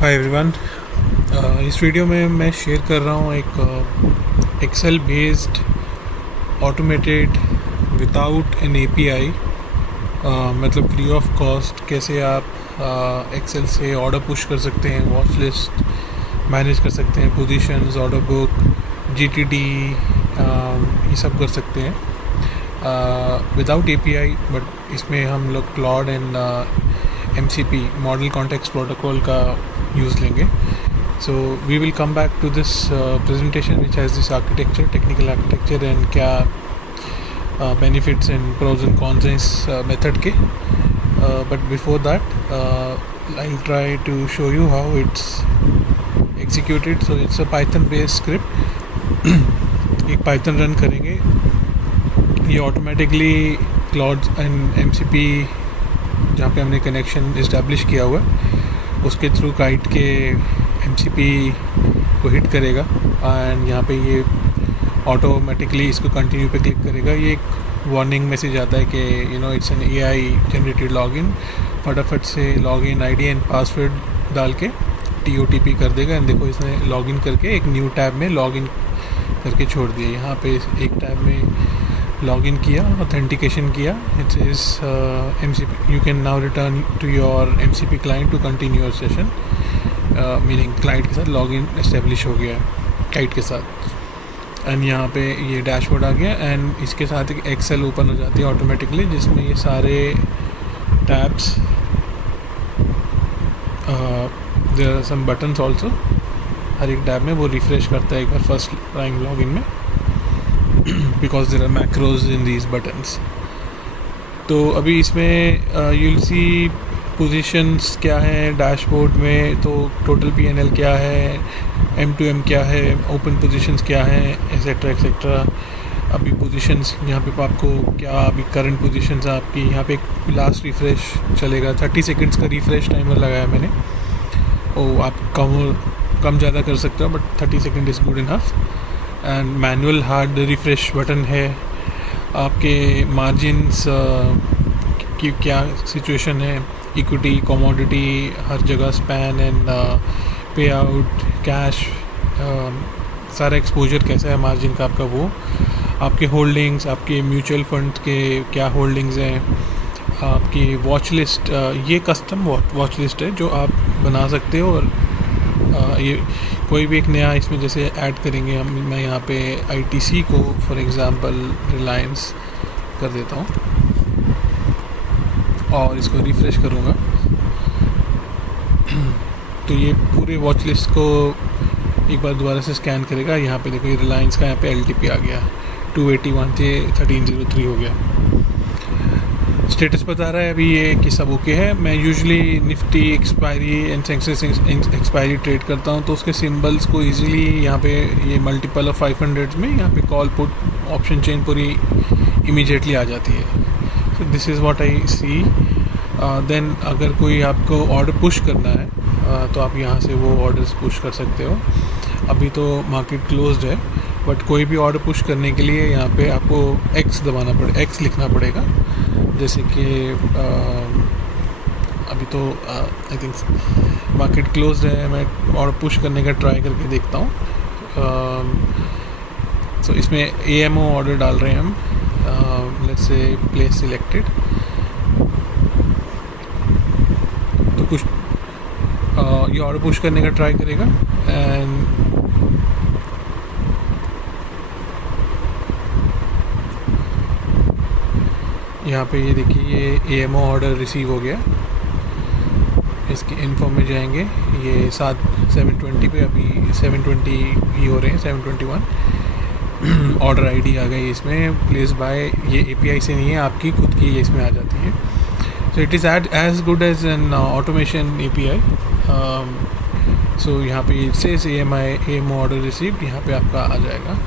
Hi everyone. इस video में मैं शेयर कर रहा हूँ एक Excel based automated without an API, मतलब फ्री ऑफ कॉस्ट कैसे आप एक्सेल से ऑर्डर पुश कर सकते हैं, वॉच लिस्ट मैनेज कर सकते हैं, पोजीशंस, ऑर्डर बुक, जीटीडी, ये सब कर सकते हैं विदाउट एपीआई। बट इसमें हम लोग cloud and MCP model context protocol का यूज़ लेंगे. So we will come back to this presentation which has this architecture, technical architecture, and क्या benefits and pros and cons हैं इस method के. But before that I'll try to show you how it's executed. So it's a Python based script. एक Python run करेंगे, ये automatically cloud and MCP जहाँ पे हमने कनेक्शन इस्टेब्लिश किया हुआ है उसके थ्रू काइट के MCP को हिट करेगा एंड यहाँ पे ये ऑटोमेटिकली इसको कंटिन्यू पे क्लिक करेगा. ये एक वार्निंग मैसेज आता है कि it's an AI generated login. फटाफट से लॉगिन ID एंड पासवर्ड डाल के TOTP कर देगा. एंड देखो इसने लॉगिन करके एक न्यू टैब में लॉगिन करके छोड़ दिया. यहाँ पे एक टैब में लॉगिन किया, ऑथेंटिकेशन किया. It is MCP. You can now return to your MCP client to continue your session. Meaning client के साथ लॉगिन एस्टेब्लिश हो गया काइट के साथ. एंड यहाँ पे ये डैशबोर्ड आ गया एंड इसके साथ एक एक्सेल ओपन हो जाती है ऑटोमेटिकली जिसमें ये सारे tabs, there are some buttons also. हर एक टैब में वो रिफ्रेश करता है एक बार फर्स्ट टाइम लॉगिन में because there are macros in these buttons. तो अभी इसमें you'll see positions क्या है डैशबोर्ड में, तो total P&L क्या है, M2M क्या है, open positions क्या है, एक्सेट्रा एक्सेट्रा. अभी positions यहाँ पे आपको क्या अभी current positions आपकी यहाँ पे एक लास्ट रिफ्रेश चलेगा. 30 सेकेंड्स का रिफ्रेश टाइमर लगाया मैंने. आप कम ज़्यादा कर सकते हो but 30 second is good enough. And manual hard refresh button है. आपके मार्जिन्स की क्या सिचुएशन है, इक्विटी, कमोडिटी, हर जगह स्पैन एंड पे आउट, कैश, सारा एक्सपोजर कैसा है मार्जिन का आपका. वो आपके होल्डिंग्स, आपके म्यूचुअल फंड के क्या होल्डिंग्स हैं, आपकी वॉच लिस्ट. ये कस्टम वॉच लिस्ट है जो आप बना सकते हो. और ये कोई भी एक नया इसमें जैसे ऐड करेंगे हम. मैं यहाँ पे ITC को फॉर एग्ज़ाम्पल रिलायंस कर देता हूँ और इसको रिफ़्रेश करूँगा तो ये पूरे वॉच लिस्ट को एक बार दोबारा से स्कैन करेगा. यहाँ पे देखो ये रिलायंस का यहाँ पे LTP आ गया 281 थे 1303 हो गया. स्टेटस बता रहा है अभी ये कि सब ओके है. मैं usually Nifty expiry and Sensex expiry trade करता हूँ तो उसके सिंबल्स को इजीली यहाँ पे ये मल्टीपल ऑफ 500 में यहाँ पे कॉल पुट ऑप्शन चेन पूरी इमीडिएटली आ जाती है. So this is what I see. Then अगर कोई आपको ऑर्डर पुश करना है तो आप यहाँ से वो ऑर्डर्स पुश कर सकते हो. अभी तो मार्केट क्लोज्ड है बट कोई भी ऑर्डर पुश करने के लिए यहाँ पे आपको X लिखना पड़ेगा. जैसे कि अभी तो आई थिंक मार्केट क्लोज्ड है. मैं और पुश करने का ट्राई करके देखता हूँ. सो इसमें AMO ऑर्डर डाल रहे हैं हम. Let's say place selected. तो कुछ ये ऑर्डर पुश करने का ट्राई करेगा एंड यहाँ पे ये देखिए ये AMO ऑर्डर रिसीव हो गया. इसकी इन्फो में जाएंगे. ये 720 पे अभी 720 ही हो रहे हैं, 721. ऑर्डर ID आ गई इसमें. प्लेस बाय ये API से नहीं है, आपकी खुद की ये इसमें आ जाती है. So it is as good as an automation API. So यहाँ पे सेज AMO ऑर्डर रिसीव्ड यहाँ पे आपका आ जाएगा.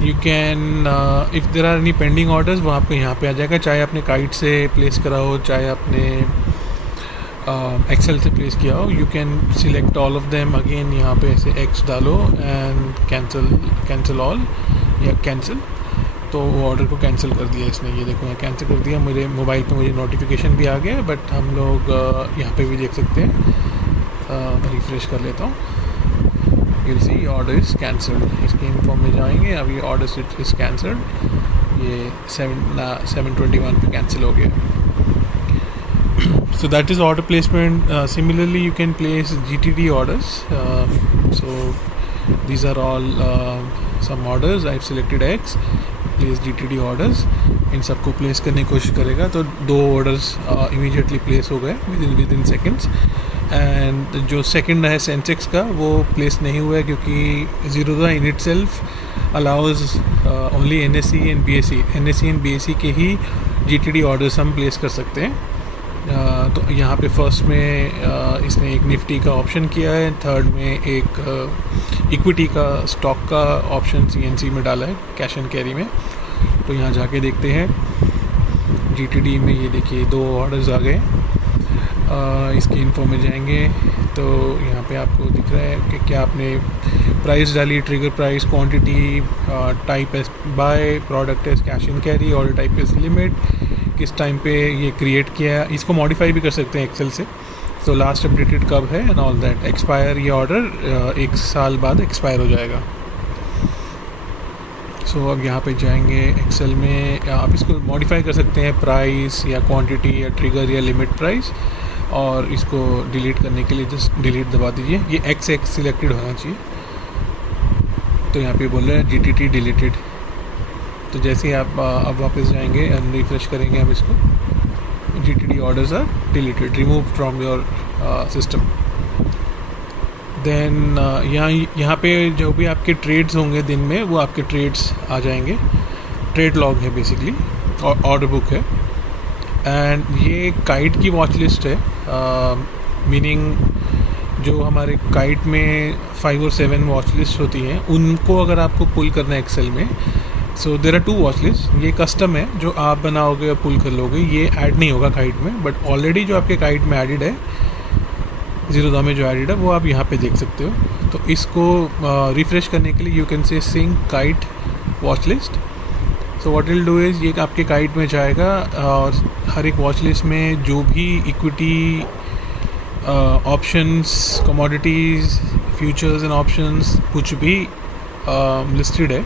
You can if there are any pending orders वो आपको यहाँ पे आ जाएगा. चाहे आपने काइट से प्लेस करा हो, चाहे आपने एक्सेल से प्लेस किया हो. You can select all of them. Again यहाँ पे ऐसे X डालो एंड कैंसिल ऑल या कैंसिल. तो वो ऑर्डर को कैंसिल कर दिया इसने. ये देखो यहाँ कैंसिल कर दिया. मेरे मोबाइल पे मुझे नोटिफिकेशन भी आ गया बट हम लोग यहाँ पे भी देख सकते हैं रिफ्रेश कर लेता हूँ। You see order is cancelled, इसके इन्फॉर्म में जाएंगे, अब ये ऑर्डर इज़ कैंसल्ड, ये 7/21 पे कैंसिल हो गया। So that is order placement. Similarly, you can place GTD orders. So these are all some orders. I've selected X. Place GTD orders. इन सबको प्लेस करने की कोशिश करेगा तो 2 ऑर्डर्स इमीडिएटली प्लेस हो गए विद इन सेकेंड्स। एंड जो second है सेंसेक्स का वो प्लेस नहीं हुआ है क्योंकि Zerodha in it self allows only NSE and BSE, NSE and BSE के ही GTD ऑर्डर्स हम प्लेस कर सकते हैं। तो यहाँ पे फर्स्ट में इसने एक निफ्टी का ऑप्शन किया है, थर्ड में एक इक्विटी का स्टॉक का ऑप्शन CNC में डाला है, कैश एंड कैरी में। तो यहाँ जाके देखते हैं GTD में, ये देखिए 2 ऑर्डर्स आ गए। इसके इन्फो में जाएंगे तो यहाँ पे आपको दिख रहा है कि क्या आपने प्राइस डाली, trigger price, quantity, type as buy, product as cash and carry, order type as limit, किस टाइम पे ये क्रिएट किया। इसको मॉडिफाई भी कर सकते हैं एक्सेल से। तो लास्ट अपडेटेड कब है एंड ऑल दैट। एक्सपायर, ये ऑर्डर 1 साल बाद एक्सपायर हो जाएगा। सो अब यहाँ पे जाएंगे एक्सेल में, आप इसको मॉडिफाई कर सकते हैं, प्राइस या क्वांटिटी या ट्रिगर या लिमिट प्राइस, और इसको डिलीट करने के लिए जस्ट डिलीट दबा दीजिए। ये XX सिलेक्टेड होना चाहिए। तो यहाँ पे बोल रहे हैं GTT डिलीटेड। तो जैसे ही आप अब वापस जाएंगे एंड रिफ्रेश करेंगे हम इसको, GTD orders are deleted, remove from your system. Then यहाँ पे जो भी आपके ट्रेड्स होंगे दिन में वो आपके ट्रेड्स आ जाएंगे। ट्रेड लॉग है बेसिकली, ऑर्डर बुक है। एंड ये काइट की वॉच लिस्ट है, मीनिंग जो हमारे काइट में 5 और 7 वॉच लिस्ट होती हैं, उनको अगर आपको पुल करना है एक्सेल में, सो देर आर 2 वॉच लिस्ट। ये कस्टम है जो आप बनाओगे और पुल कर लोगे, ये ऐड नहीं होगा काइट में, बट ऑलरेडी जो आपके काइट में एडिड है, ज़ीरोधा में जो एडिड है, वो आप यहाँ पे देख सकते हो। तो इसको रिफ्रेश करने के लिए you can say sync Kite watch list. So what will do is, ये आपके काइट में जाएगा और हर एक वॉच लिस्ट में जो भी equity, options, commodities, futures and options कुछ भी लिस्टेड है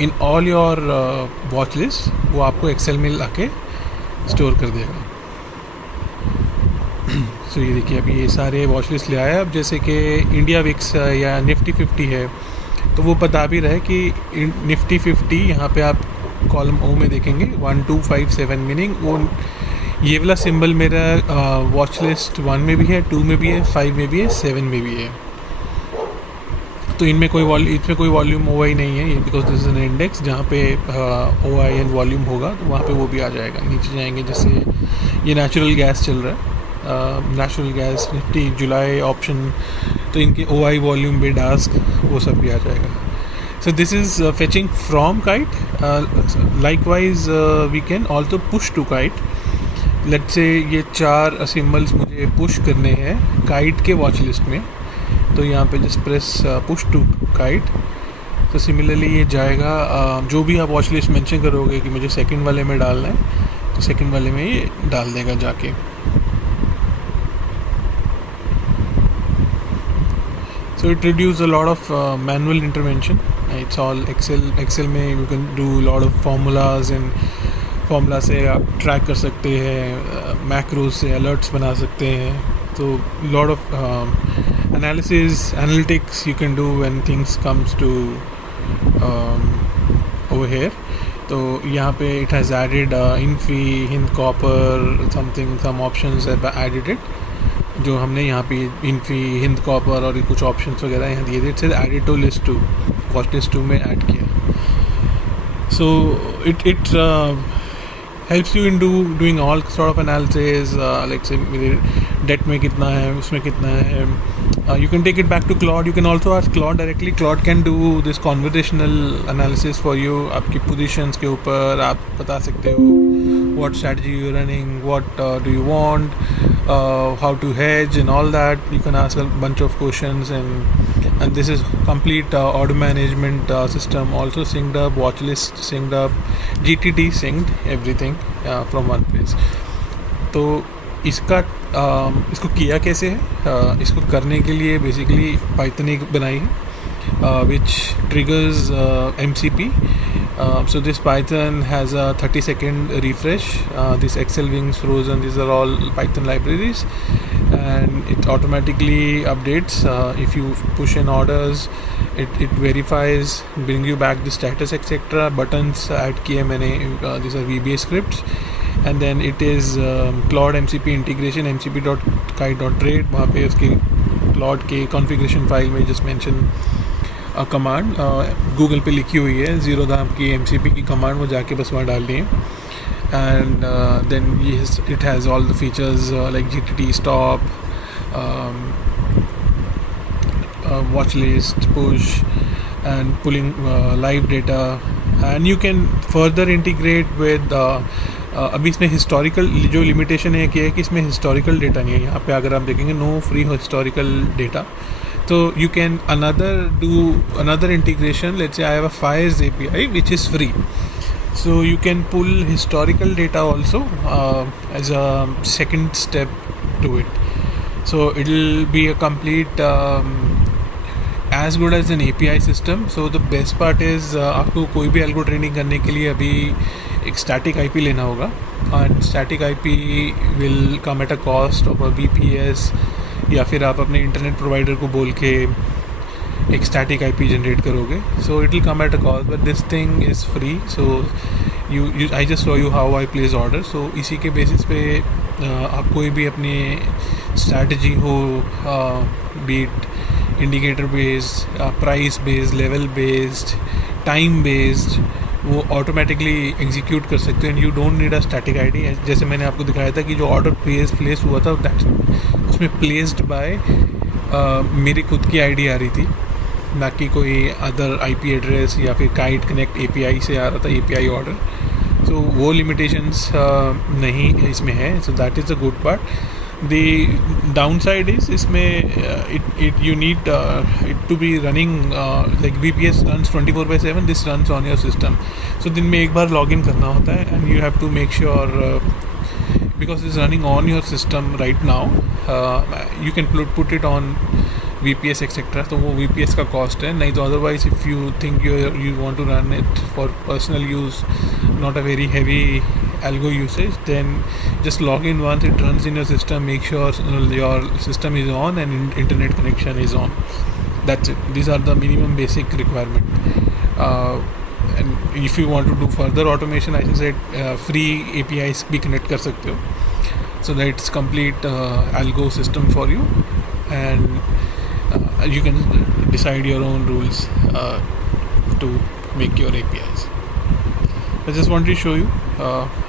in all your watch list, वो आपको एक्सेल में लाके स्टोर कर देगा। सो ये देखिए अभी ये सारे वॉच लिस्ट ले आया। अब जैसे कि इंडिया विक्स या निफ्टी 50 है, तो वो बता भी रहे कि निफ्टी 50 यहाँ पे आप कॉलम O में देखेंगे 1257, मीनिंग वो ये वाला सिंबल मेरा वॉच लिस्ट 1 में भी है, 2 में भी है, 5 में भी है, 7 में भी है। तो इनमें कोई वॉल्यूम OI नहीं है, ये because this is an index जहाँ पे OI एंड वॉल्यूम होगा, तो वहाँ पे वो भी आ जाएगा। नीचे जाएंगे, जैसे ये नेचुरल गैस चल रहा है, नेचुरल गैस निफ्टी जुलाई ऑप्शन, तो इनके OI वॉल्यूम बिड आस्क वो सब भी आ जाएगा। So this is fetching from kite. Likewise, we can also push to kite. Let's say ये 4 सिम्बल्स मुझे पुश करने हैं काइट के वॉच लिस्ट में, तो यहाँ पे just press push to Kite. तो सिमिलरली ये जाएगा, जो भी आप वॉच लिस्ट मेंशन करोगे कि मुझे सेकंड वाले में डालना है, तो सेकंड वाले में ये डाल देगा जाके। So it reduces a lot of manual intervention. It's all Excel में you can do a lot of formulas, and formula से आप track कर सकते हैं, macros से alerts बना सकते हैं। तो lot of analytics you can do when things comes to over here. तो यहाँ पे it has added Infi, Hind Copper, some options have added it, जो हमने यहाँ पे इन्फी, हिंद कॉपर और कुछ ऑप्शंस वगैरह यहाँ दिए थे। It's added to list 2, watch list 2 में ऐड किया। So it helps you in doing all sort of analysis, like say मेरे डेट में कितना है, उसमें कितना है। You can take it back to Claude, you can also ask Claude directly. Claude can do this conversational analysis for you. आपकी positions के ऊपर आप बता सकते हो what strategy you're running, what do you want, how to hedge and all that. You can ask a bunch of questions, and this is complete order management system, also synced up, watch list synced up, GTD synced, everything from one place. तो इसका इसको किया कैसे है, इसको करने के लिए बेसिकली पाइथन एक बनाई है which triggers MCP. So this Python has a 30-second refresh. This Excel Wings Frozen, these are all Python libraries, and it automatically updates. If you push in orders, it verifies, bring you back the status, etc. Buttons add किए मैंने, these are VBA scripts. And then it is Claude MCP integration, mcp.kite.trade, वहाँ पे उसके Claude के configuration file में just mention command Google पे लिखी हुई है, जीरो धाम की MCP की कमांड, वो जाके बस वहाँ डालनी है. And then it has all the features like GTT stop, watch list, push, and pulling live data, and you can further integrate with अभी इसमें हिस्टोरिकल जो लिमिटेशन है कि इसमें हिस्टोरिकल डेटा नहीं है. यहाँ पे अगर आप देखेंगे no free historical data. So you can do another integration. Let's say I have a Fires API which is free. So you can pull historical data also as a second step to it. So it'll be a complete as good as an API system. So the best part is आपको कोई भी algo training करने के लिए अभी एक static IP लेना होगा, and static IP will come at a cost of a VPS, या फिर आप अपने इंटरनेट प्रोवाइडर को बोल के एक स्टैटिक आईपी जनरेट करोगे. So it will come at a cost, but this thing is free. So you I just show you how I place order. So इसी के बेसिस पे आप कोई भी अपनी स्ट्रैटेजी हो, be it indicator based, price based, level based, time based, वो automatically execute कर सकते हैं. And you don't need a static ID. जैसे मैंने आपको दिखाया था कि जो ऑर्डर प्लेस हुआ था उसमें प्लेस्ड बाय मेरी खुद की आईडी आ रही थी, ना कि कोई अदर आईपी एड्रेस या फिर काइट कनेक्ट एपीआई से आ रहा था एपीआई ऑर्डर. तो वो लिमिटेशंस नहीं इसमें है. So that is a good part. The downside is इसमें you need it to be running like VPS runs 24/7. This runs on your system. So दिन में एक बार login करना होता है, and you have to make sure because it's running on your system right now, you can put it on VPS etc. तो वो VPS का cost है. नहीं तो otherwise if you think you want to run it for personal use, not a very heavy algo usage, then just log in once, it runs in your system, make sure your system is on and internet connection is on. That's it. These are the minimum basic requirement. And if you want to do further automation, I said free APIs भी connect कर सकते हो, so that it's complete algo system for you, and you can decide your own rules to make your APIs. I just wanted to show you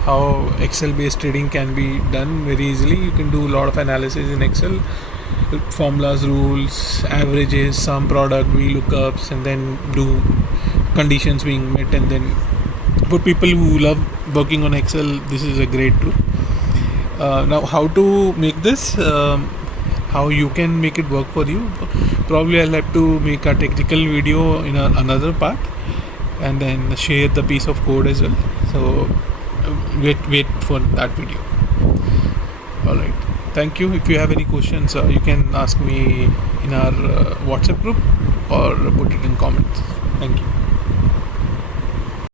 how Excel based trading can be done very easily. You can do a lot of analysis in Excel, formulas, rules, averages, sum product, VLOOKUPs, and then do conditions being met. And then for people who love working on Excel, this is a great tool. Now how to make this, how you can make it work for you, probably I'll have to make a technical video in another part, and then share the piece of code as well. So wait for that video. Alright, thank you. If you have any questions, you can ask me in our WhatsApp group or put it in comments. Thank you.